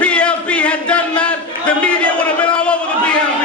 PLP had done that, the media would have been all over the PLP.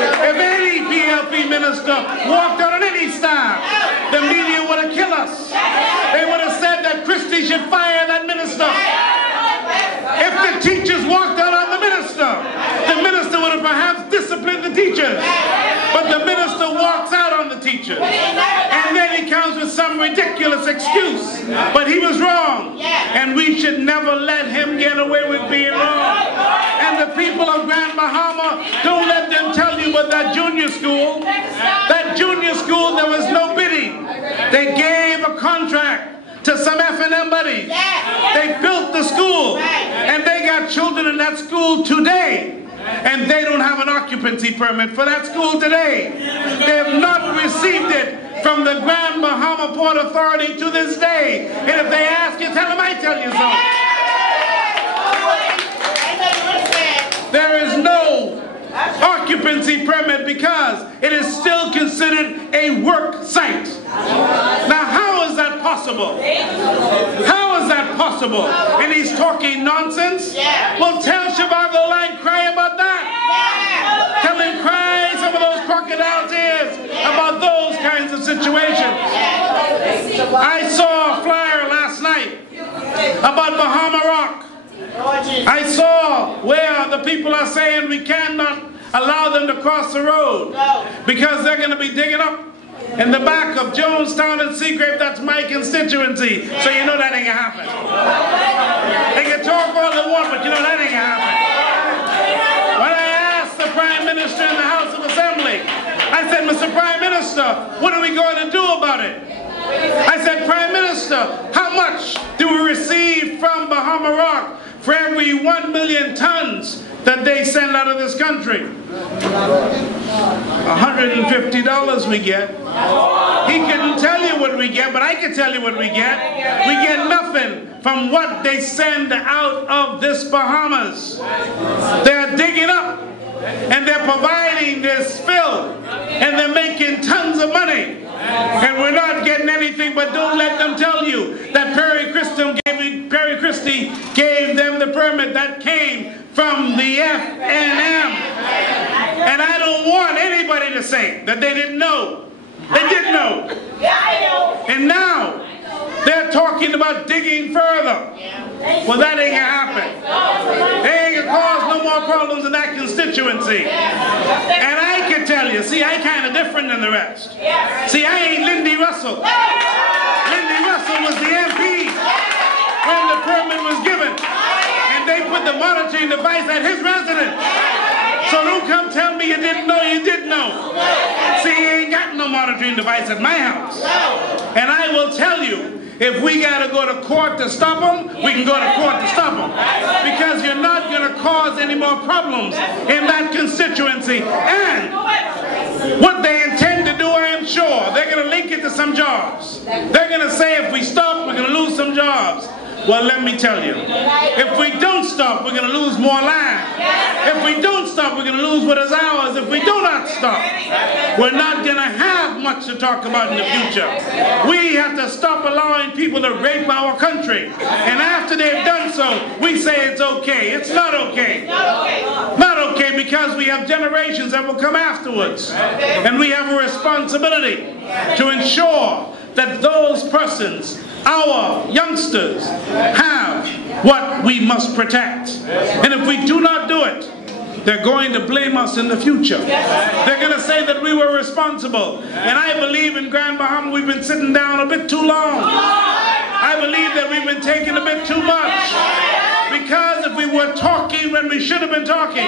If any PLP minister walked out on any staff, the media would have killed us. They would have said that Christie should fire that minister. If the teachers walked out on the minister would have perhaps disciplined the teachers. But the minister walks out on the teachers. And then he comes with some ridiculous excuse. But he was wrong. And we should never let him get away with being wrong. And the people of Grand Bahama, don't let them tell you about that junior school. That junior school, there was no bidding. They gave a contract to some F&M buddies. They built the school. And they got children in that school today. And they don't have an occupancy permit for that school today. They have not received it from the Grand Bahama Port Authority to this day. And if they ask you, tell them I tell you so. There is no occupancy permit because it is still considered a work site. Now how is that possible? How is that possible? And he's talking nonsense? Well, tell Shivago Line, cry about that. Tell him cry some of those crocodile tears about those kinds of situations. I saw a flyer last night about Bahama Rock. I saw where the people are saying we cannot allow them to cross the road because they're going to be digging up in the back of Jonestown and Seagrave. That's my constituency, so you know that ain't gonna happen. They can talk all they want, but you know that ain't gonna happen. When I asked the Prime Minister in the House of Assembly, I said, Mr. Prime Minister, what are we going to do about it? I said, Prime Minister, how much do we receive from Bahama Rock for every 1 million tons that they send out of this country? $150 we get. He couldn't tell you what we get, but I can tell you what we get. We get nothing from what they send out of this Bahamas. They're digging up and they're providing this fill and they're making tons of money. And we're not getting anything, but don't let them tell you that Perry Christie gave them the permit that came from the F&M. And I don't want anybody to say that they didn't know. They did know. And now they're talking about digging further. Well, that ain't gonna happen. They ain't gonna cause no more problems in that constituency. And I can tell you, see, I kind of different than the rest. See, I ain't Lindy Russell. Lindy Russell was the MP when the permit was given. And they put the monitoring device at his residence. So don't come tell me you didn't know you did know. See, you ain't got no monitoring device at my house. And I will tell you, if we got to go to court to stop them, we can go to court to stop them. Because you're not going to cause any more problems in that constituency. And what they intend to do, I am sure, they're going to link it to some jobs. They're going to say if we stop, we're going to lose some jobs. Well, let me tell you, if we don't stop, we're going to lose more land. If we don't stop, we're going to lose what is ours. If we do not stop, we're not going to have much to talk about in the future. We have to stop allowing people to rape our country. And after they've done so, we say it's okay. It's not okay. Not okay because we have generations that will come afterwards. And we have a responsibility to ensure that those persons, our youngsters, have what we must protect. And if we do not do it, they're going to blame us in the future. They're going to say that we were responsible. And I believe in Grand Bahama we've been sitting down a bit too long. I believe that we've been taking a bit too much. Because if we were talking when we should have been talking,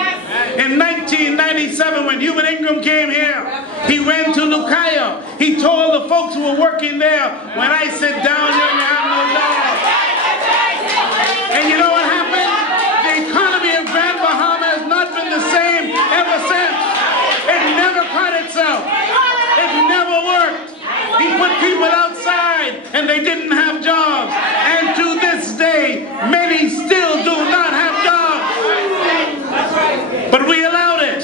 in 1997 when Hubert Ingram came here, he went to Lucaya. He told the folks who were working there, when I sit down here, you have no job. And you know what happened? The economy of Grand Bahama has not been the same ever since. It never caught itself. It never worked. He put people outside and they didn't have jobs. And to this day, many still do not have jobs. But we allowed it.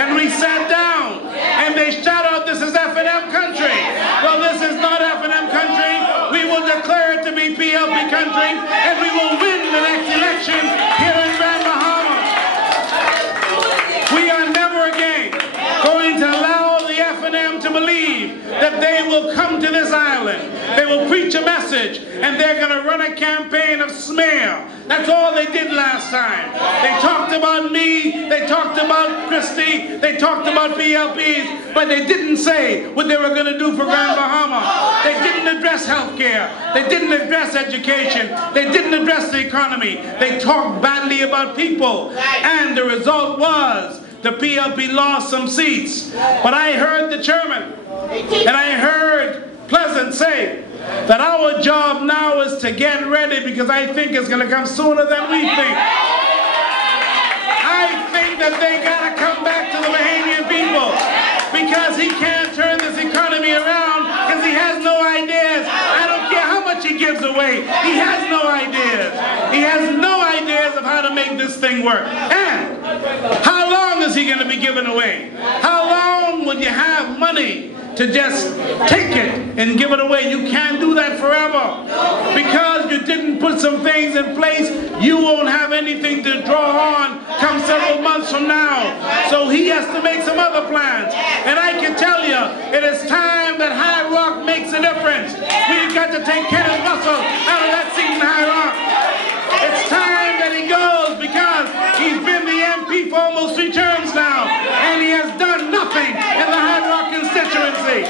And we sat down. And they shout out, this is F&M country. Well, this is not F&M country. We will declare it to be PLP country, and we will win the next election here in Grand Bahama. We are never again going to allow the F&M to believe that they will come to this island, they will preach a message, and they're going to run a campaign of smear. That's all they did last time. They talked about me, they talked about Christie, they talked about PLPs, but they didn't say what they were going to do for Grand Bahama. They didn't address health care, they didn't address education, they didn't address the economy. They talked badly about people, and the result was the PLP lost some seats. But I heard the chairman, and I heard Pleasant say that our job now is to get ready, because I think it's going to come sooner than we think. I think that they got to come back to the Bahamian people, because he can't turn this economy around because he has no ideas. I don't care how much he gives away. He has no ideas. He has no ideas of how to make this thing work. And how long is he going to be giving away? How long would you have money to just take it and give it away? You can't do that forever. Because you didn't put some things in place, you won't have anything to draw on come several months from now. So he has to make some other plans. And I can tell you, it is time that High Rock makes a difference. We've got to take Kenneth Russell out of that seat in High Rock. It's time that he goes, because he's been the MP for almost 3 terms now, and he has done nothing in the High Rock constituency.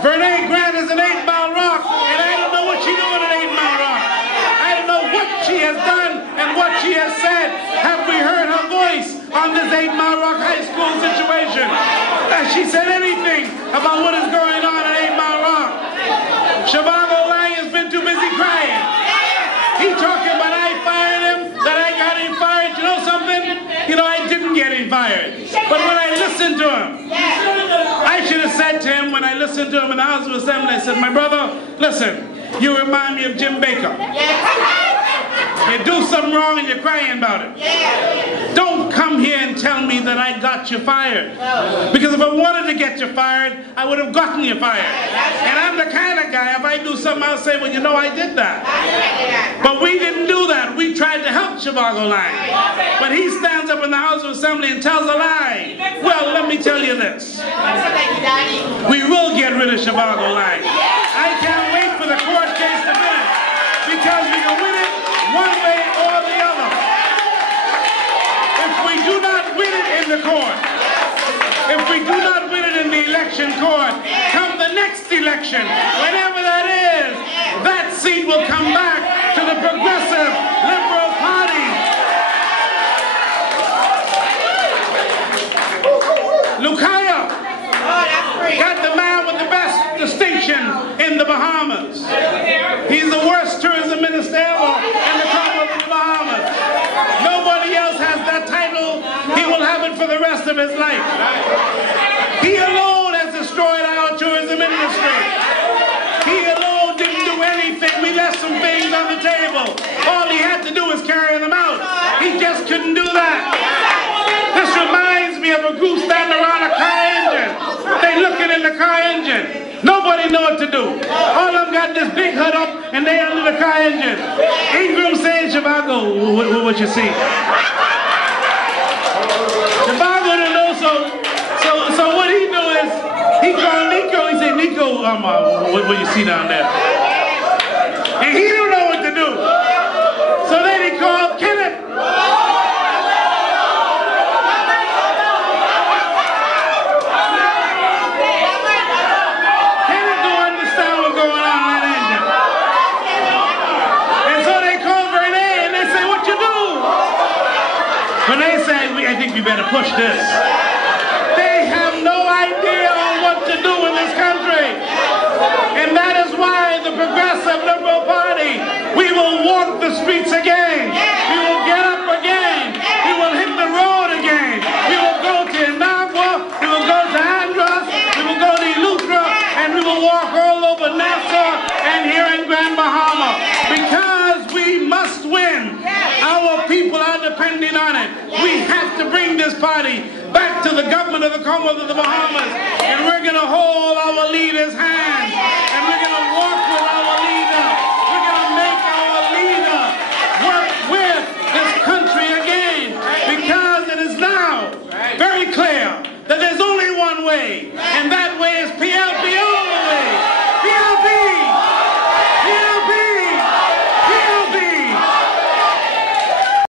Vernay Grant is an 8-mile rock, and I don't know what she's doing at 8-mile rock. I don't know what she has done and what she has said. Have we heard her voice on this 8-mile rock high school situation? Has she said anything about what is going on at 8-mile rock? Shivago Lang has been too busy crying. He talking about I fired him, that I got him fired. You know something? You know, I didn't get him fired. But when I listened to him, I should have said to him, when I listened to him in the House of Assembly, I said, my brother, listen, you remind me of Jim Baker. You do something wrong and you're crying about it. Don't come here and tell me that I got you fired. Because if I wanted to get you fired, I would have gotten you fired. And I'm the kind of guy, if I do something, I'll say, well, you know, I did that. But we didn't do that. We tried to help Shivago Lang. But he stands up in the House of Assembly and tells a lie. Well, let me tell you this. We will get rid of Shivago Lang. I can't wait for the court case to finish, because we can win it one way or the other. If we do not win it in the court, if we do not win it in the election court, come the next election, whenever that is, that seat will come back to the Progressive Liberal Party. Lukaya got the man with the best distinction in the Bahamas. He's the worst tourism minister ever in the Commonwealth of the Bahamas. Nobody else has that title. He will have it for the rest of his life. He alone has destroyed our tourism industry. He alone didn't do anything. We left some things on the table. All he had to do was carry them out. He just couldn't do that. This reminds me of a group standing around a car engine. They looking in the car engine. Nobody know what to do. All of them got this big hood up and they under the car engine. Ingram saying, Shivago, what you see? Shivago don't know, so what he do is, he called Nico, he said, Nico, what you see down there? And he don't know what to do. So then he called Kenneth. When they say, I think we better push this, they have no idea on what to do in this country. And that is why the Progressive Liberal Party, we will walk the streets again. We will get up again. We will hit the road again. We will go to Inagua. We will go to Andros. We will go to Eleuthera. And we will walk all over Nassau and here in Grand Bahama. Because we must win. Our people are depending on it. We have to bring this party back to the government of the Commonwealth of the Bahamas. And we're going to hold our leaders' hands. And we're going to walk with our leaders. clear that there's only one way, and that way is PLP only.